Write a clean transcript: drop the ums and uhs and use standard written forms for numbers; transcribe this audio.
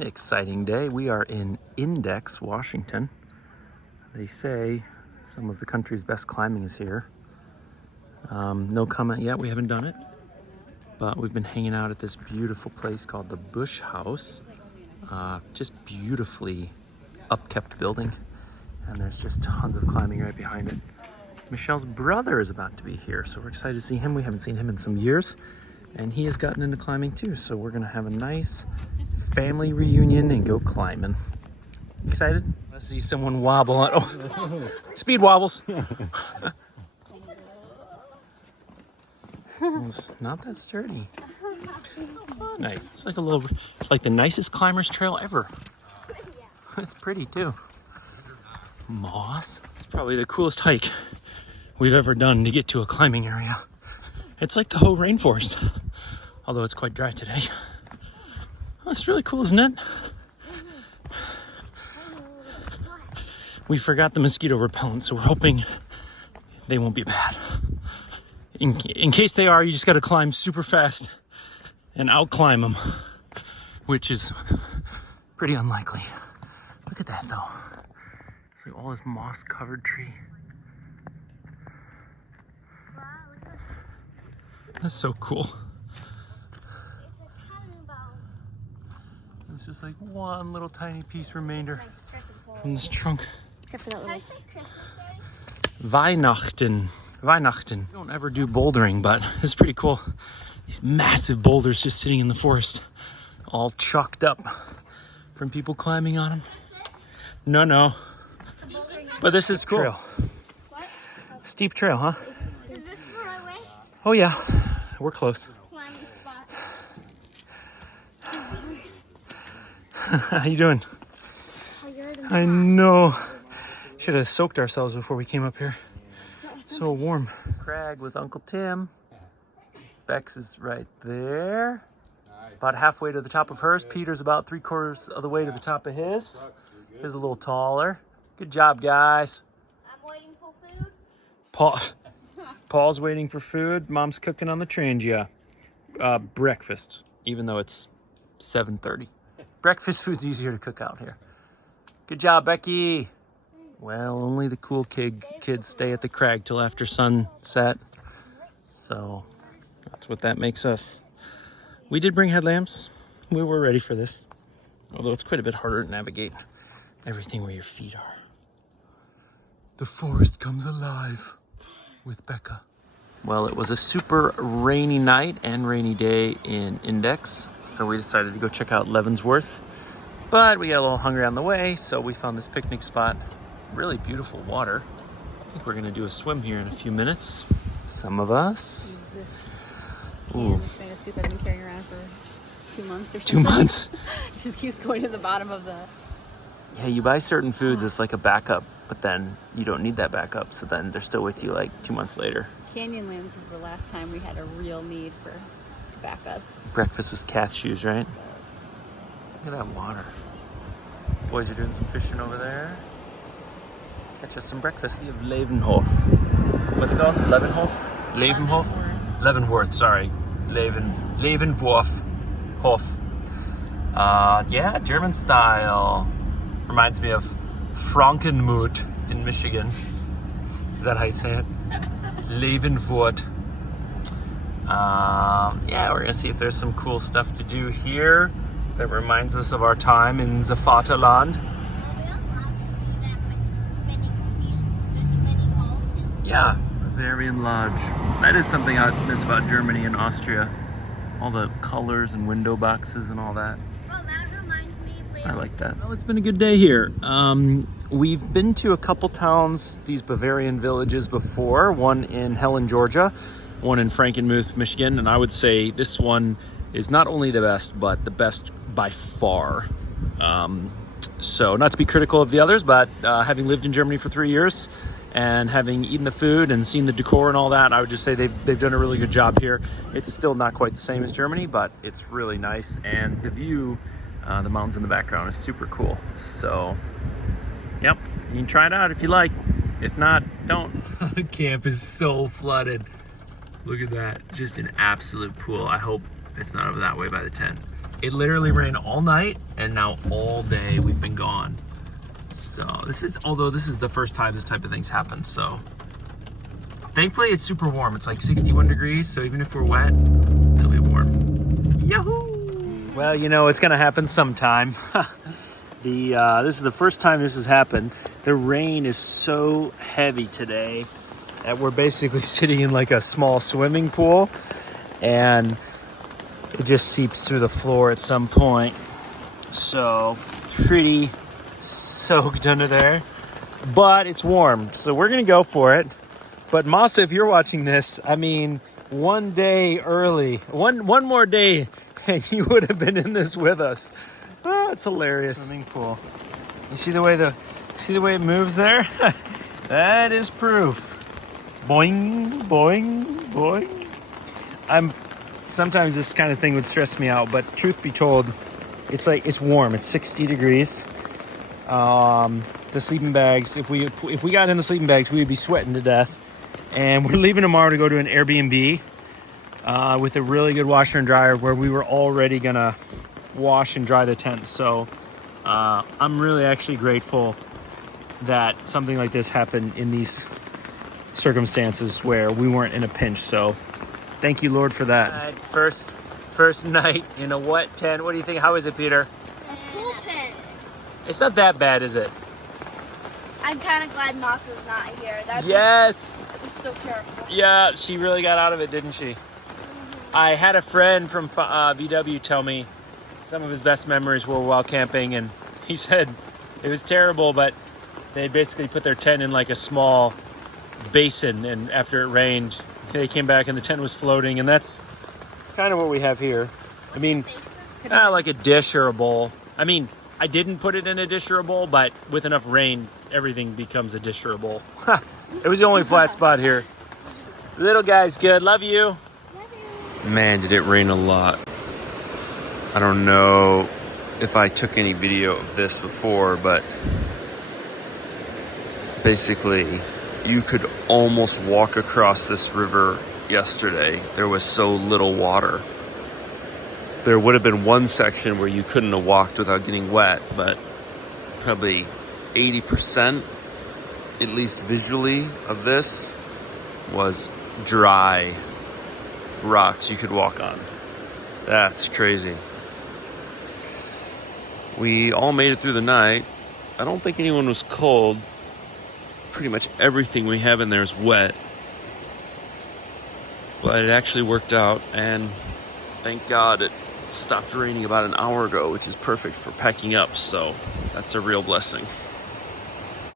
Exciting day. We are in Index, Washington. They say some of the country's best climbing is here. No comment yet, we haven't done it. But we've been hanging out at this beautiful place called the Bush House. Just beautifully upkept building. And there's just tons of climbing right behind it. Michelle's brother is about to be here, so we're excited to see him. We haven't seen him in some years. And he has gotten into climbing too, so we're gonna have a nice family reunion and go climbing. Excited? Let's see someone wobble on. Oh, speed wobbles. It's not that sturdy. Nice. It's like the nicest climber's trail ever. It's pretty too. Moss. It's probably the coolest hike we've ever done to get to a climbing area. It's like the whole rainforest, although it's quite dry today. That's really cool, isn't it? We forgot the mosquito repellent, so we're hoping they won't be bad. In case they are, you just gotta climb super fast and out-climb them, which is pretty unlikely. Look at that though. It's like all this moss-covered tree. That's so cool. It's just like one little tiny piece remainder from this trunk. Except for that little. Weihnachten. We don't ever do bouldering, but it's pretty cool. These massive boulders just sitting in the forest, all chalked up from people climbing on them. No. But this is cool. Trail. What? Steep trail, huh? Is this the right way? Oh yeah, we're close. Climbing spot. How you doing? I know. Should have soaked ourselves before we came up here. So warm. Crag with Uncle Tim. Bex is right there. About halfway to the top of hers. Peter's about 3/4 of the way to the top of his. His a little taller. Good job, guys. I'm waiting for food. Paul's waiting for food. Mom's cooking on the Trangia. Breakfast, even though it's 7:30. Breakfast food's easier to cook out here. Good job, Becky. Well, only the cool kids stay at the crag till after sunset. So that's what that makes us. We did bring headlamps. We were ready for this. Although it's quite a bit harder to navigate everything where your feet are. The forest comes alive with Becca. Well, it was a super rainy night and rainy day in Index, so we decided to go check out Leavenworth. But we got a little hungry on the way, so we found this picnic spot. Really beautiful water. I think we're gonna do a swim here in a few minutes. Some of us. Ooh. This tomato soup I've been carrying around for 2 months or something. 2 months. It just keeps going to the bottom of the... Yeah, you buy certain foods as like a backup, but then you don't need that backup, so then they're still with you like 2 months later. Canyonlands is the last time we had a real need for backups. Breakfast with cashews, right? Look at that water. Boys are doing some fishing over there. Catch us some breakfast. We have Leavenworth. What's it called? Leavenworth? Leavenworth, sorry. Leavenworth. Yeah, German style. Reminds me of Frankenmuth in Michigan. Is that how you say it? Leavenworth. Yeah, we're gonna see if there's some cool stuff to do here that reminds us of our time in the Vaterland. Yeah, Bavarian Lodge. That is something I miss about Germany and Austria. All the colors and window boxes and all that. Oh, that reminds me. I like that. Well, it's been a good day here. We've been to a couple towns, these Bavarian villages before. One in Helen, Georgia. One in Frankenmuth, Michigan. And I would say this one is not only the best, but the best by far. So not to be critical of the others, but having lived in Germany for 3 years, and having eaten the food and seen the decor and all that, I would just say they've done a really good job here. It's still not quite the same as Germany, but it's really nice. And the view, the mountains in the background, is super cool. So, yep, you can try it out if you like. If not, don't. The camp is so flooded. Look at that, just an absolute pool. I hope it's not over that way by the tent. It literally rained all night, and now all day we've been gone. So although this is the first time this type of thing's happened, so thankfully it's super warm. It's like 61 degrees, so even if we're wet, it'll be warm. Yahoo! Well, you know, it's gonna happen sometime. This is the first time this has happened. The rain is so heavy today that we're basically sitting in like a small swimming pool, and it just seeps through the floor at some point. So pretty soaked under there, but it's warm, so we're gonna go for it. But Masa, if you're watching this, I mean, one day early, one more day, and you would have been in this with us. Oh, it's hilarious. Swimming pool. You see the way it moves there? That is proof. Boing, boing, boing. Sometimes this kind of thing would stress me out, but truth be told, it's warm. It's 60 degrees. The sleeping bags, if we got in the sleeping bags, we would be sweating to death. And we're leaving tomorrow to go to an Airbnb with a really good washer and dryer where we were already gonna wash and dry the tent. So I'm really actually grateful that something like this happened in these circumstances where we weren't in a pinch. So thank you, Lord, for that. First night in a wet tent. What do you think? How is it, Peter? A pool tent. It's not that bad, is it? I'm kind of glad Masa's not here. Yes. It was so terrible. Yeah, she really got out of it, didn't she? I had a friend from VW tell me some of his best memories were while camping, and he said it was terrible, but they basically put their tent in like a small basin, and after it rained, they came back and the tent was floating, and that's kind of what we have here. I mean, like a dish or a bowl. I mean, I didn't put it in a dish or a bowl, but with enough rain, everything becomes a dish or a bowl. It was the only flat spot here. Little guy's good. Love you. Love you. Man, did it rain a lot. I don't know if I took any video of this before, but basically you could almost walk across this river yesterday. There was so little water. There would have been one section where you couldn't have walked without getting wet, but probably 80%, at least visually, of this was dry rocks you could walk on. That's crazy. We all made it through the night. I don't think anyone was cold. Pretty much everything we have in there is wet. But it actually worked out, and thank God it stopped raining about an hour ago, which is perfect for packing up, so that's a real blessing.